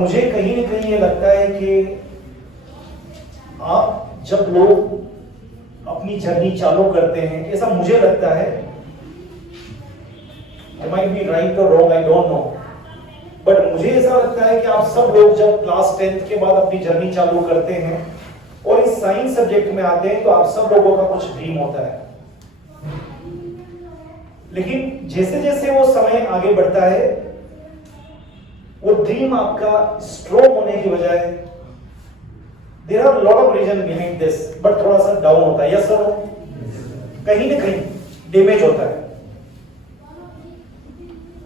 मुझे कहीं ना कहीं ये लगता है कि आप जब लोग अपनी जर्नी चालू करते हैं, ऐसा मुझे लगता है, आई माइट बी राइट और wrong, I don't know, but मुझे ऐसा लगता है कि आप सब लोग जब क्लास 10th के बाद अपनी जर्नी चालू करते हैं और इस साइंस सब्जेक्ट में आते हैं तो आप सब लोगों का कुछ ड्रीम होता है। लेकिन जैसे जैसे वो समय आगे बढ़ता है, वो ड्रीम आपका स्ट्रॉन्ग होने की बजाय there are lot of reason behind this, but थोड़ा सा डाउन होता है। यस सर, कहीं ना कहीं डैमेज होता है।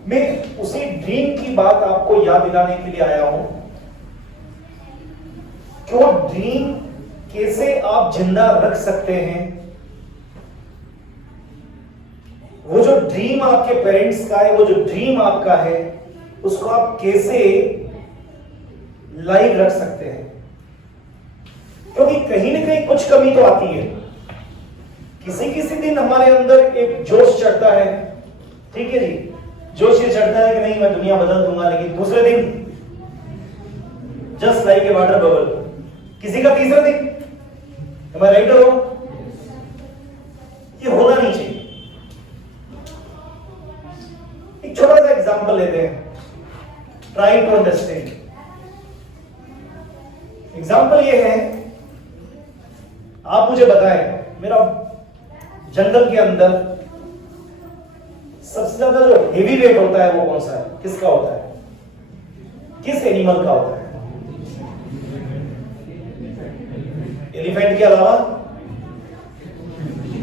मैं उसी ड्रीम की बात आपको याद दिलाने के लिए आया हूं कि वो ड्रीम कैसे आप जिंदा रख सकते हैं। वो जो ड्रीम आपके पेरेंट्स का है, वो जो ड्रीम आपका है, उसको आप कैसे लाइव रख सकते हैं। क्योंकि कहीं ना कहीं कुछ कमी तो आती है। किसी किसी दिन हमारे अंदर एक जोश चढ़ता है, ठीक है जी, जोश ये चढ़ता है कि नहीं मैं दुनिया बदल दूंगा, लेकिन दूसरे दिन just like a water bubble. किसी का तीसरा दिन, am I right or wrong? ये होना नहीं चाहिए। एक छोटा सा एग्जांपल लेते हैं, ट्राई टू अंडरस्टैंड। एग्जांपल ये है, आप मुझे बताएं मेरा जंगल के अंदर सबसे ज्यादा जो हेवी वेट होता है वो कौन सा है, किसका होता है, किस एनिमल का होता है? एलिफेंट के अलावा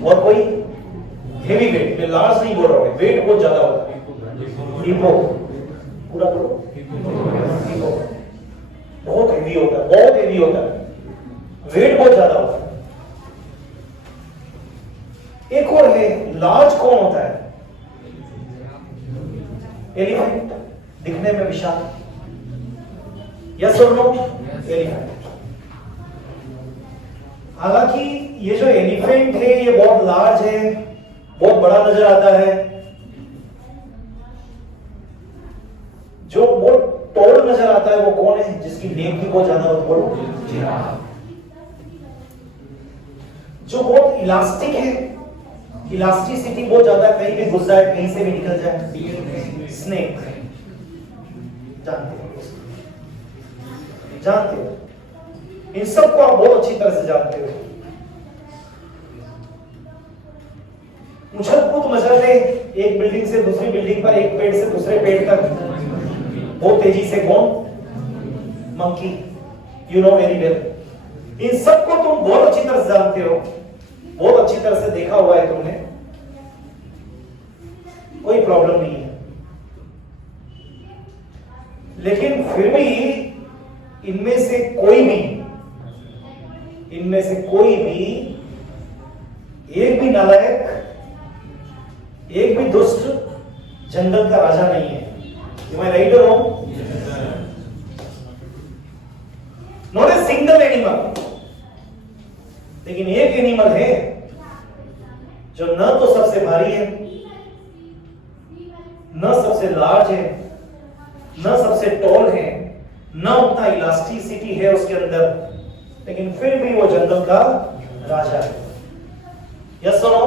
और कोई हेवी वेट, मैं लार्ज नहीं बोल रहा हूं, वेट बहुत ज्यादा होता है। हिप्पो, पूरा बोलो, हिप्पो बहुत हेवी होता है, बहुत हेवी होता है, वेट बहुत ज्यादा होता है। एक और है, लार्ज कौन होता है? एलिफेंट, दिखने में विशाल। यस और नो? एलिफेंट। हालांकि ये जो एलिफेंट है ये बहुत लार्ज है, बहुत बड़ा नजर आता है। जो बहुत टॉल नजर आता है वो कौन है, जिसकी नेक भी बहुत ज्यादा होती है? बोलो, जिराफ। जो बहुत इलास्टिक है, इलास्टिसिटी बहुत ज्यादा, कहीं भी घुस जाए कहीं से भी निकल जाए, स्नेक। जानते हो इन सबको आप बहुत अच्छी तरह से जानते हो। उछल कूद मचलते एक बिल्डिंग से दूसरी बिल्डिंग पर, एक पेड़ से दूसरे पेड़ तक बहुत तेजी से, कौन? Monkey. You know very well. इन सबको तुम बहुत अच्छी तरह से जानते हो, बहुत अच्छी तरह से देखा हुआ है तुमने, कोई प्रॉब्लम नहीं है। लेकिन फिर भी इनमें से कोई भी एक भी नालायक, एक भी दुष्ट जंगल का राजा नहीं है। Am I right or wrong? Not a single animal। लेकिन एक एनिमल है जो न तो सबसे भारी है, न सबसे लार्ज है, न सबसे टॉल है, न उतना इलास्टिसिटी है उसके अंदर, लेकिन फिर भी वो जंगल का राजा है। यस और नो?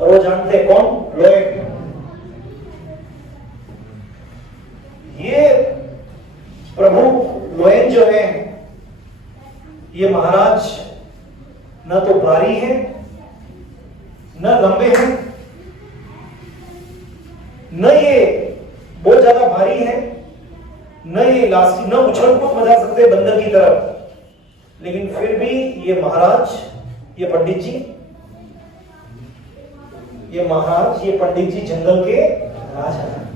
और वो जानते हैं कौन? लोयन। ये प्रभु लोयन जो है, ये महाराज न तो भारी है, न लंबे हैं, न ये बहुत ज्यादा भारी है, न ये इलास्टिक, न उछल कूद मचा सकते बंदर की तरफ, लेकिन फिर भी ये महाराज, ये पंडित जी, ये महाराज, ये पंडित जी जंगल के राजा हैं।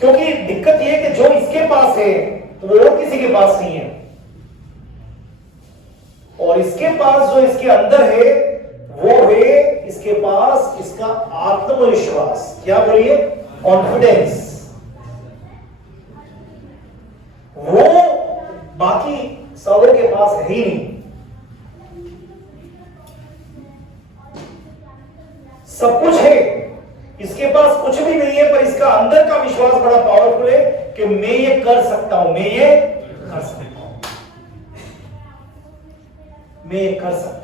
क्योंकि दिक्कत ये है कि जो इसके पास है तो वो और किसी के पास नहीं है, और इसके पास जो इसके अंदर है वो है इसके पास इसका आत्मविश्वास। क्या बोलिए? कॉन्फिडेंस। वो बाकी सबों के पास है ही नहीं। सब कुछ है, इसके पास कुछ भी नहीं है, पर इसका अंदर का विश्वास बड़ा पावरफुल है कि मैं ये ये कर सकता हूं, मैं ये कर सकता हूं, मैं ये कर सकता हूं।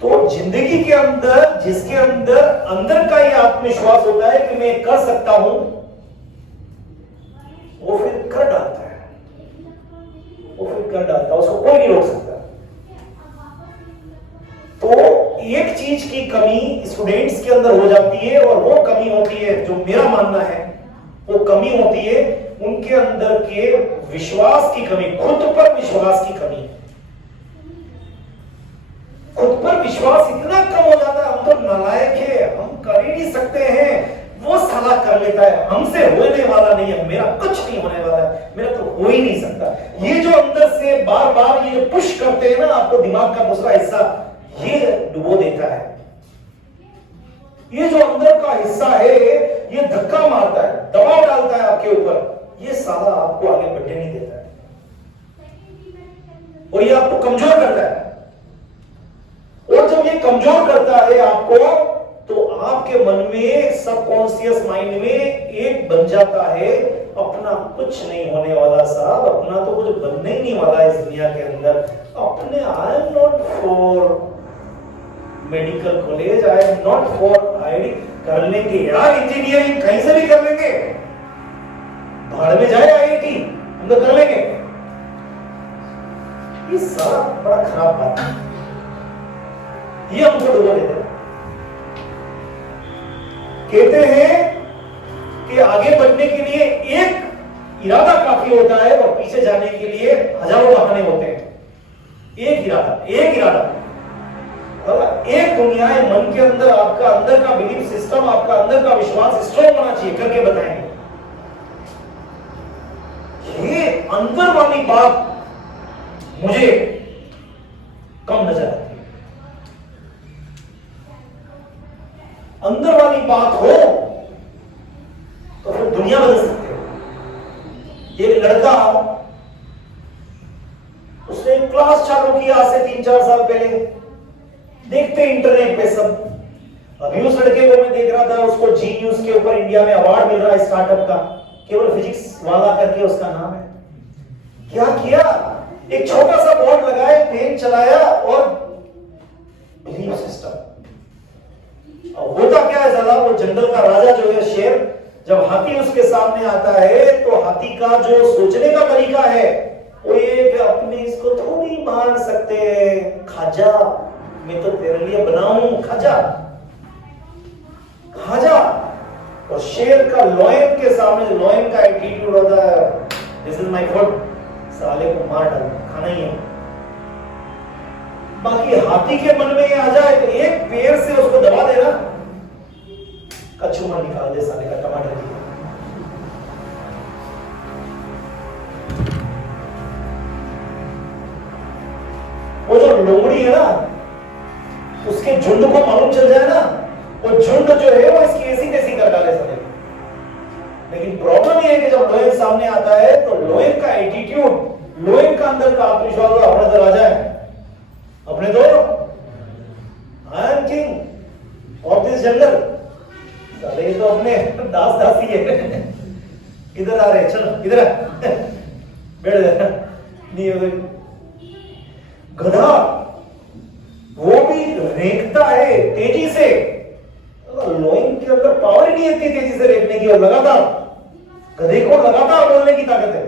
तो जिंदगी के अंदर जिसके अंदर अंदर का ये आत्मविश्वास होता है कि मैं कर सकता हूं, वो फिर कर डालता है, वो फिर कर डालता है, उसको कोई नहीं रोक सकता। तो एक चीज की कमी स्टूडेंट्स के अंदर हो जाती है, और वो कमी होती है, जो मेरा मानना है वो कमी होती है उनके अंदर के विश्वास की कमी, खुद पर विश्वास की कमी। खुद पर विश्वास इतना कम हो जाता है, हम तो नालायक है, हम कर ही नहीं सकते हैं, वो साला कर लेता है, हमसे होने वाला नहीं है, मेरा कुछ नहीं होने वाला है, मेरा तो हो ही नहीं सकता। ये जो अंदर से बार बार ये पुश करते हैं ना, आपको दिमाग का दूसरा हिस्सा ये डुबो देता है। ये जो अंदर का हिस्सा है ये धक्का मारता है, दबाव डालता है आपके ऊपर, ये साला आपको आगे बढ़ने नहीं देता है, और ये आपको कमजोर करता है। और जब ये कमजोर करता है आपको, तो आपके मन में, सबकॉन्शियस माइंड में एक बन जाता है, अपना कुछ नहीं होने वाला साहब, अपना तो कुछ बनने ही नहीं वाला इस दुनिया के अंदर, अपने I am not for medical college, I am not for ID, कर लेंगे यार इंजीनियरिंग कहीं से भी कर लेंगे, भाड़ में जाए आईआईटी, हम तो कर लेंगे। ये सारा बड़ा खराब बात है, ये हमको डुबा देते हैं। कहते हैं कि आगे बढ़ने के लिए एक इरादा काफी होता है, और पीछे जाने के लिए हजारों बहाने होते हैं। एक इरादा, एक इरादा, एक दुनिया है मन के अंदर, आपका अंदर का बिलीफ सिस्टम, आपका अंदर का विश्वास स्ट्रॉन्ग होना चाहिए, करके बताएंगे। ये अंदर वाली बात मुझे कम नजर आती है। अंदर वाली बात हो तो फिर दुनिया बदल सकते हो। एक लड़का, उसने क्लास चालू की आज से 3-4 साल पहले, देखते इंटरनेट पे सब। अभी उस लड़के को मैं देख रहा था, उसको जी न्यूज के ऊपर इंडिया में अवार्ड मिल रहा है स्टार्टअप का, केवल फिजिक्स वाला करके उसका नाम है। क्या किया, एक छोटा सा बोर्ड लगाया, पेन चलाया, और बिलीफ सिस्टम। होता क्या है साला, वो जंगल का राजा जो है शेर, जब हाथी उसके सामने आता है तो हाथी का जो सोचने का तरीका है वो ये कि अपने इसको थोड़ी मार सकते हैं, खाजा, मैं तो तेरे लिए बनाऊं, खाजा खाजा। और शेर का लॉयन के सामने, लॉयन का एटीट्यूड होता है, दिस इज माय फूड, साले को मार डाल, खाना ही है। बाकी हाथी के मन में ये आ जाए तो एक पैर से उसको दबा देना, कचूमर निकाल दे साले का, टमाटर की। वो जो लोमड़ी है ना, उसके झुंड को मालूम चल जाए ना, वो झुंड जो है वो इसकी ऐसी तैसी कर डाले साले। लेकिन प्रॉब्लम ये है कि जब लोयन सामने आता है तो लोयन का एटीट्यूड, लोयन का अंदर का आत्मविश्वास अपने अंदर आ जाए, अपने तो I am king of this jungle, साले ये तो अपने दास दासी है, इधर आ रहे, चलो इधर बैठ जा, नहीं हो गई। गधा वो भी रेंकता है तेजी से, लोइन के अंदर पावर ही नहीं है तेजी से रेंकने की, और लगातार गधे को लगातार बोलने की ताकत है।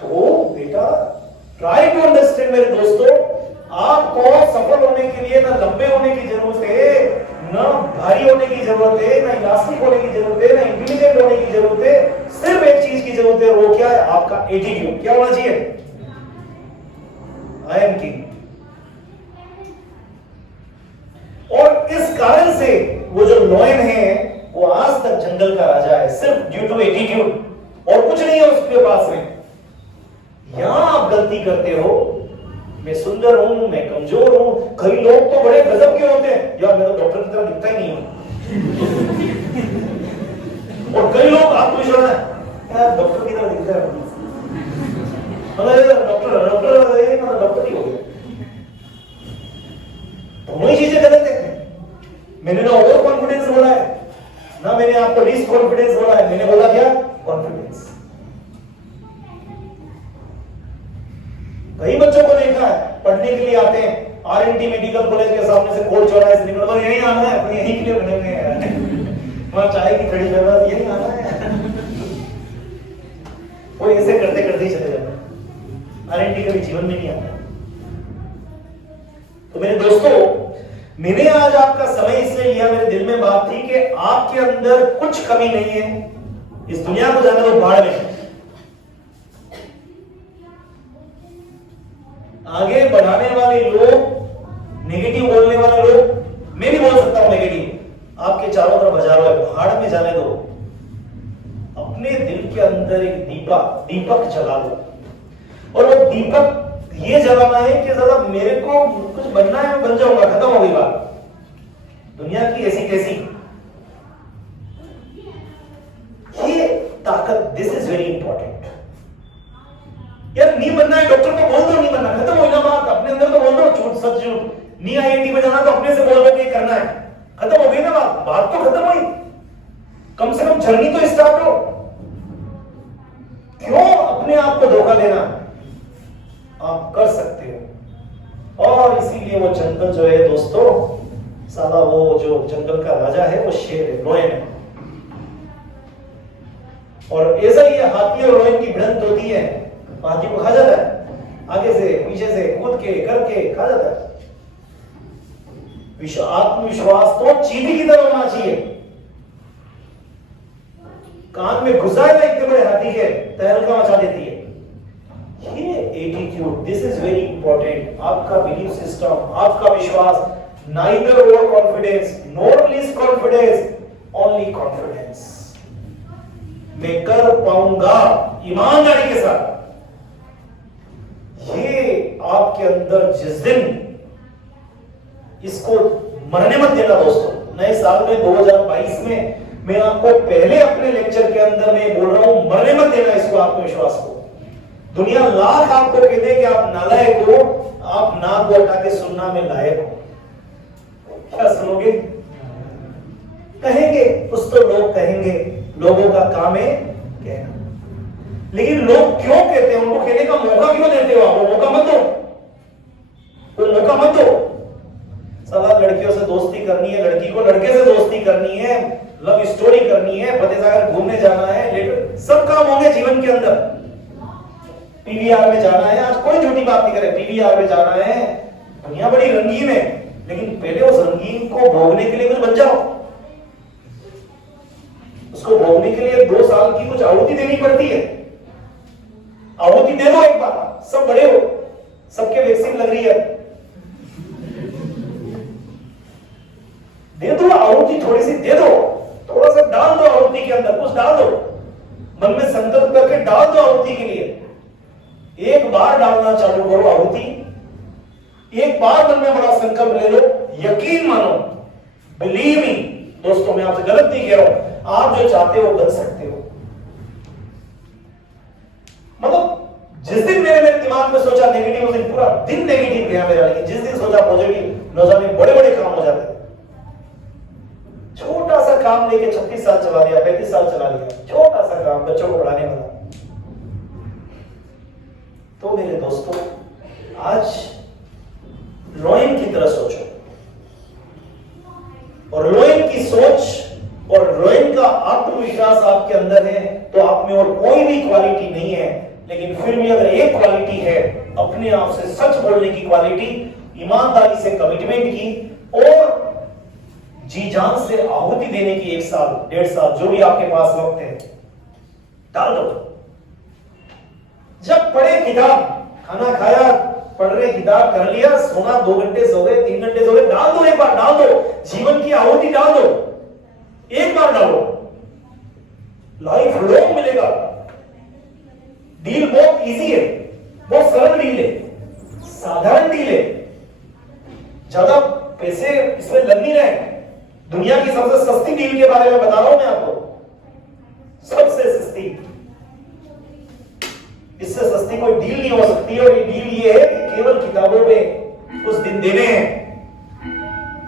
तो बेटा ट्राई टू अंडरस्टैंड मेरे दोस्तों, आपको सफल होने के लिए ना लंबे होने की जरूरत है, ना भारी होने की जरूरत है, ना इलास्टिक होने की जरूरत है, ना इंटेलिजेंट होने की जरूरत है, सिर्फ एक चीज की जरूरत है, वो क्या है, आपका एटीट्यूड क्या होना चाहिए, आई एम किंग। और इस कारण से वो जो लॉयन है वो आज तक जंगल का राजा है, सिर्फ ड्यू टू एटीट्यूड, और कुछ नहीं है उसके पास में। यहां आप गलती करते हो, मैं सुंदर हूं, मैं कमजोर हूं, कई लोग तो बड़े गजब के होते हैं, यार मैं तो डॉक्टर की तरह दिखता ही नहीं हूं, और कई लोग आत्मविश्वास है, यार डॉक्टर की तरह दिखता है, डॉक्टर डॉक्टर ही हो गया। दोनों ही चीजें गलत है। मैंने ना ओवर कॉन्फिडेंस बोला है, ना मैंने आपको रिस्क कॉन्फिडेंस बोला है, मैंने बोला क्या? कॉन्फिडेंस। कई बच्चों को देखा है पढ़ने के लिए आते हैं, आरएनटी मेडिकल कॉलेज के सामने से कोट चौराहे से निकल, बस यही आना है, अपने यहीं के लिए बने हुए हैं, वहां चाय की खड़ी जरूरत, यही आना है। वो ऐसे करते करते ही चले जाते हैं, आरएनटी कभी जीवन में नहीं आता। तो मेरे दोस्तों, मैंने आज आपका समय इसलिए लिया, मेरे दिल में बात थी कि आपके अंदर कुछ कमी नहीं है, इस दुनिया को जाने दो भाड़ में। आगे बढ़ाने वाले लोग, नेगेटिव बोलने वाले लोग, मैं भी बोल सकता हूं नेगेटिव, आपके चारों तरफ हजारों है, भाड़ में जाने दो। अपने दिल के अंदर एक दीपक जला दो, और वो दीपक ये जलाना है कि ज्यादा मेरे को कुछ बनना है, बन जाऊंगा, खत्म हो गई बात, दुनिया की ऐसी कैसी। ये ताकत, दिस इज वेरी इंपॉर्टेंट। यार नहीं बनना है, डॉक्टर को बोल दो नहीं बनना, खत्म हो गई बात, अपने अंदर तो बोल दो, झूठ सच झूठ, नहीं आईआईटी में जाना तो अपने से बोल दो कि करना है, खत्म हो गई ना बात तो खत्म हुई। कम से कम जर्नी तो स्टार्ट हो। क्यों अपने आप को धोखा देना? आप कर सकते हो। और इसीलिए वो जंगल जो है दोस्तों, साला वो जो जंगल का राजा है वो शेर है, लोयन है। और ऐसा ही हाथी और लोयन की भिड़ंत होती है, हाथी को खा जाता है, आगे से पीछे से कूद के करके खा जाता है। आत्मविश्वास तो चींटी की तरह होना चाहिए, कान में घुसाएगा इतने बड़े हाथी के, तहलका मचा देती है। ये attitude, this is very important. आपका बिलीफ सिस्टम, आपका विश्वास, neither over confidence nor less confidence, only confidence. मैं कर पाऊंगा ईमानदारी के साथ। ये आपके अंदर जिस दिन इसको मरने मत देना दोस्तों। नए साल में 2022 में मैं आपको पहले अपने लेक्चर के अंदर में बोल रहा हूं, मरने मत देना इसको, आत्मविश्वास को। दुनिया लाख आपको कह दे कि आप नालायक हो, आप नाक को हटा के सुनना में लायक हो, क्या सुनोगे? कहेंगे कुछ तो लोग कहेंगे, लोगों का काम है कहना। लेकिन लोग क्यों कहते हैं, उनको कहने का मौका क्यों देते हो? आप वो मौका मत दो, वो मौका मत दो। साला लड़कियों से दोस्ती करनी है, लड़की को लड़के से दोस्ती करनी है, लव स्टोरी करनी है, फतेहसागर घूमने जाना है, लेटर सब काम होंगे जीवन के अंदर। पीवीआर में जाना है, आज कोई झूठी बात नहीं करे, पीवीआर में जाना है। दुनिया बड़ी रंगीन है, लेकिन पहले उस रंगीन को भोगने के लिए कुछ बन जाओ। उसको भोगने के लिए 2 साल की कुछ आहुति देनी पड़ती है। आहुति दे दो एक बार, सब बड़े हो, सबके वैक्सीन लग रही है, दे दो आहुति, थोड़ी सी दे दो, थोड़ा सा डाल दो आहुति के अंदर, कुछ डाल दो, मन में संकल्प करके डाल दो आहुति के लिए। एक बार डालना चालू करो आहुति, एक बार मन में बड़ा संकल्प ले लो, यकीन मानो, बिलीव मी दोस्तों, मैं आपसे गलत नहीं कह रहा हूं, आप जो चाहते हो बन सकते हो। मतलब जिस दिन मेरे दिमाग में सोचा नेगेटिव, उस दिन पूरा दिन नेगेटिव गया मेरा, लेकिन जिस दिन सोचा पॉजिटिव, नौजवानी बड़े बड़े काम हो जाते हैं। छोटा सा काम लेके 36 साल चला लिया, 35 साल चला लिया, छोटा सा काम बच्चों को पढ़ाने वाला। तो मेरे दोस्तों, आज लोयन की तरह सोचो, और लोयन की सोच और लोयन का आत्मविश्वास आपके अंदर है, तो आप में और कोई भी क्वालिटी नहीं है, लेकिन फिर भी अगर एक क्वालिटी है, अपने आप से सच बोलने की क्वालिटी, ईमानदारी से कमिटमेंट की, और जी जान से आहुति देने की 1 साल 1.5 साल, जो भी आपके पास वक्त है, डाल दो। जब पढ़े किताब, खाना खाया, पढ़ रहे किताब कर लिया, सोना 2 घंटे सो गए, 3 घंटे सो गए, डाल दो, एक बार डाल दो, जीवन की आहुति डाल दो, एक बार डालो, लाइफ लॉन्ग मिलेगा। डील बहुत इजी है, बहुत सरल डील है, साधारण डील है, ज्यादा पैसे इसमें लग नहीं रहे। दुनिया की सबसे सस्ती डील के बारे में बता रहा हूं मैं आपको, सबसे सस्ती, इससे सस्ती कोई डील नहीं हो सकती। और ये डील ये है कि केवल किताबों में कुछ दिन देने हैं,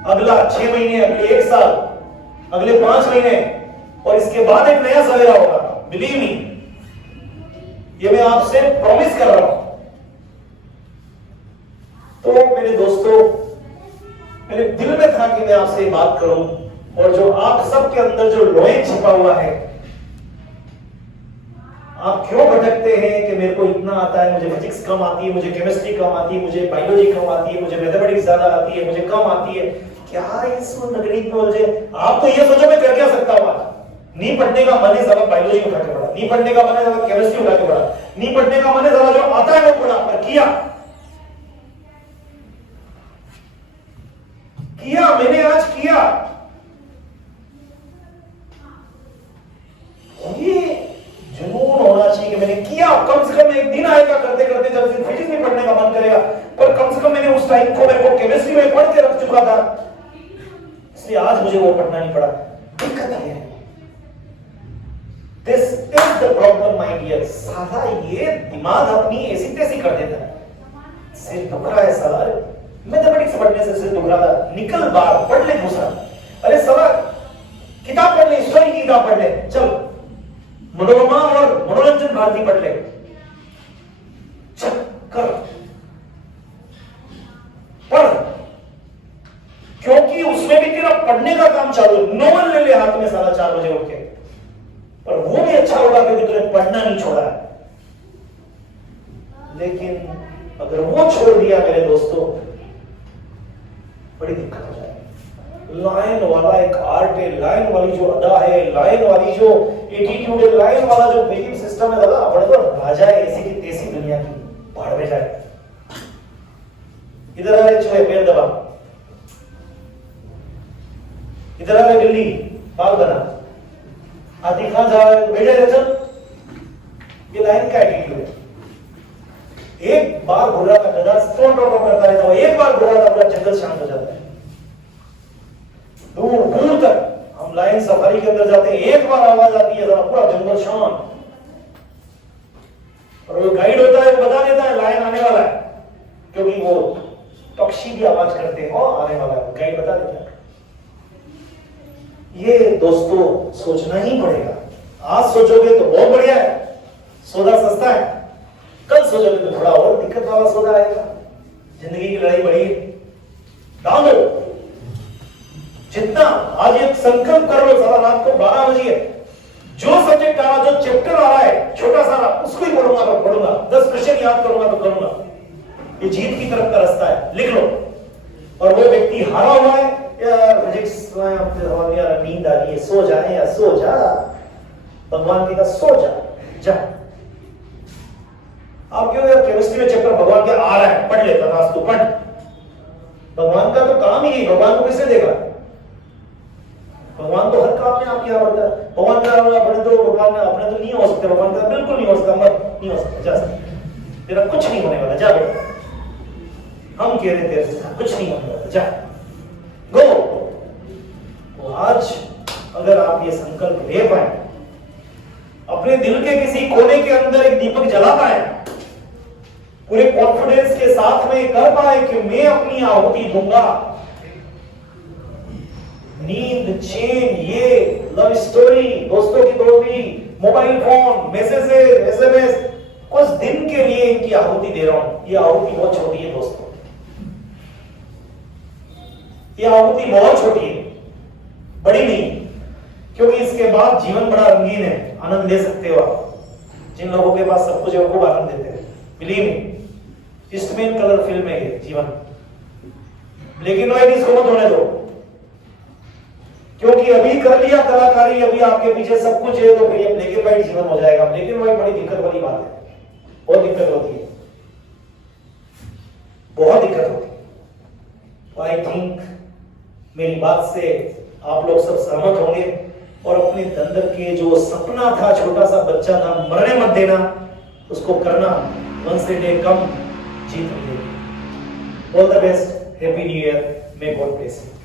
अगला 6 महीने, अगले 1 साल, अगले 5 महीने, और इसके बाद एक नया सवेरा होगा, बिलीव मी, ये मैं आपसे प्रॉमिस कर रहा हूं। तो मेरे दोस्तों, मेरे दिल में था कि मैं आपसे बात करूं, और जो आप सबके अंदर जो लोहे छिपा हुआ है, आप क्यों भटकते हैं कि मेरे को इतना आता है, मुझे फिजिक्स कम आती है, मुझे केमिस्ट्री कम आती है, मुझे बायोलॉजी कम आती है, मुझे मैथमेटिक्स ज्यादा आती है, मुझे कम आती है, क्या इसको नगरीत में उलझे। आप तो ये सोचो मैं कर क्या सकता हूं आज। नहीं पढ़ने का मन है, जरा बायोलॉजी उठा के पढ़ा, नहीं पढ़ने का मन है, जरा केमिस्ट्री उठा के पढ़ा, नहीं पढ़ने का मन है, जरा जो आता है वो पढ़ा, पर किया मैंने आज किया। ये जुनून होना चाहिए कि मैंने किया। कम से कम एक दिन आएगा करते करते जब फिजिक्स में पढ़ने का मन करेगा, पर कम से कम मैंने उस टाइम को मेरे को केमिस्ट्री में पढ़ के रख चुका था, इसलिए आज मुझे वो पढ़ना नहीं पड़ा। दिक्कत है, this is the problem my dear. साला ये दिमाग अपनी ऐसी तैसी कर देता है, सिर दुख रहा है साला। मैथमेटिक्स पढ़ने से सिर दुख रहा था, निकल बाहर पढ़ ले दूसरा। अरे साला किताब पढ़ ले, हिस्ट्री की किताब पढ़ ले, चल मनोरमा और मनोरंजन भारती पढ़ ले, चल कर पढ़, क्योंकि उसमें भी तेरा पढ़ने का काम चालू। नोवेल ले ले हाथ में साला 4 बजे उठ के, पर वो भी अच्छा होगा क्योंकि तूने पढ़ना नहीं छोड़ा है। लेकिन अगर वो छोड़ दिया मेरे दोस्तों, बड़ी दिक्कत हो जाएगी। लाइन वाला एक आर्ट है, लाइन वाली जो अदा है, लाइन वाली जो एटीट्यूड है, लाइन वाला जो बिलीफ सिस्टम है, दादा अपने तो राजा है ऐसी की तैसी दुनिया की, भाड़ में जाए। इधर आ रहे चूहे, पैर दबा, इधर आ रहे बिल्ली, बाल बना, हाथी कहां जा रहा है, बैठे रहे। ये लाइन का एटीट्यूड है। एक बार घुरा था गधा, स्टोन टॉप करता रहता है, एक बार घुरा था पूरा जंगल शांत हो जाता है। दूर दूर तक हम लाइन सफारी के अंदर जाते हैं, एक बार आवाज आती है जरा पूरा जंगल शांत, और वो गाइड होता है, वो बता देता है लाइन आने वाला है, क्योंकि वो पक्षी भी आवाज करते हैं और आने वाला है, गाइड बता देता है। ये दोस्तों सोचना ही पड़ेगा। आज सोचोगे तो बहुत बढ़िया है, सौदा सस्ता है, कल सोचोगे तो थोड़ा और दिक्कत वाला सौदा आएगा। जिंदगी की लड़ाई बड़ी है, डाल दो जितना। आज एक संकल्प कर लो, सारा रात को 12 बजे जो सब्जेक्ट आ रहा, जो चैप्टर आ रहा है छोटा सारा, उसको ही पढ़ूंगा तो पढ़ूंगा, 10 क्वेश्चन याद करूंगा तो करूंगा। ये जीत की तरफ का रास्ता है, लिख लो। और वो व्यक्ति हारा हुआ है, यार फिजिक्स यार नींद आ रही है, सो जाए या सो जा, भगवान की का सो जा। आप क्यों यार केमिस्ट्री में चैप्टर भगवान के आ रहा है, पढ़ लेता था तू, पढ़। भगवान का तो काम ही नहीं, भगवान को किसने देगा? भगवान तो हर काम में आपकी आवड़ता है। भगवान का अपने तो भगवान अपने तो नहीं हो सकते, भगवान का बिल्कुल नहीं हो सकता, मत नहीं हो सकता, जा सकता, तेरा कुछ नहीं होने वाला, जा बेटा, हम कह रहे तेरे से कुछ नहीं होने वाला, जा गो। तो आज अगर आप ये संकल्प ले पाए, अपने दिल के किसी कोने के अंदर एक दीपक जला पाए, पूरे कॉन्फिडेंस के साथ में कर पाए कि मैं अपनी आहुति दूंगा, नींद, चैन, ये लव स्टोरी, दोस्तों की दोस्ती, मोबाइल फोन, मैसेजेस, एसएमएस, कुछ दिन के लिए इनकी आहुति दे रहा हूं। ये आहुति बहुत छोटी है दोस्तों, ये आहुति बहुत छोटी है, बड़ी नहीं, क्योंकि इसके बाद जीवन बड़ा रंगीन है, आनंद ले सकते हो आप। जिन लोगों के पास सब कुछ है वो खूब आनंद देते हैं, believe me. Eastman colour film है ये जीवन, लेकिन व्हाइट इसको मत होने दो, क्योंकि अभी कर लिया कलाकारी, अभी आपके पीछे सब कुछ है, तो फिर ये ब्लैक एंड व्हाइट जीवन हो जाएगा। ब्लैक एंड व्हाइट बड़ी दिक्कत वाली बात है, बहुत दिक्कत होती है, बहुत दिक्कत होती है। आई थिंक मेरी बात से आप लोग सब सहमत होंगे, और अपने अंदर के जो सपना था, छोटा सा बच्चा था, मरने मत देना, उसको करना, वन से डे कम जीत मिलेगी। All the best, happy new year, may God bless you.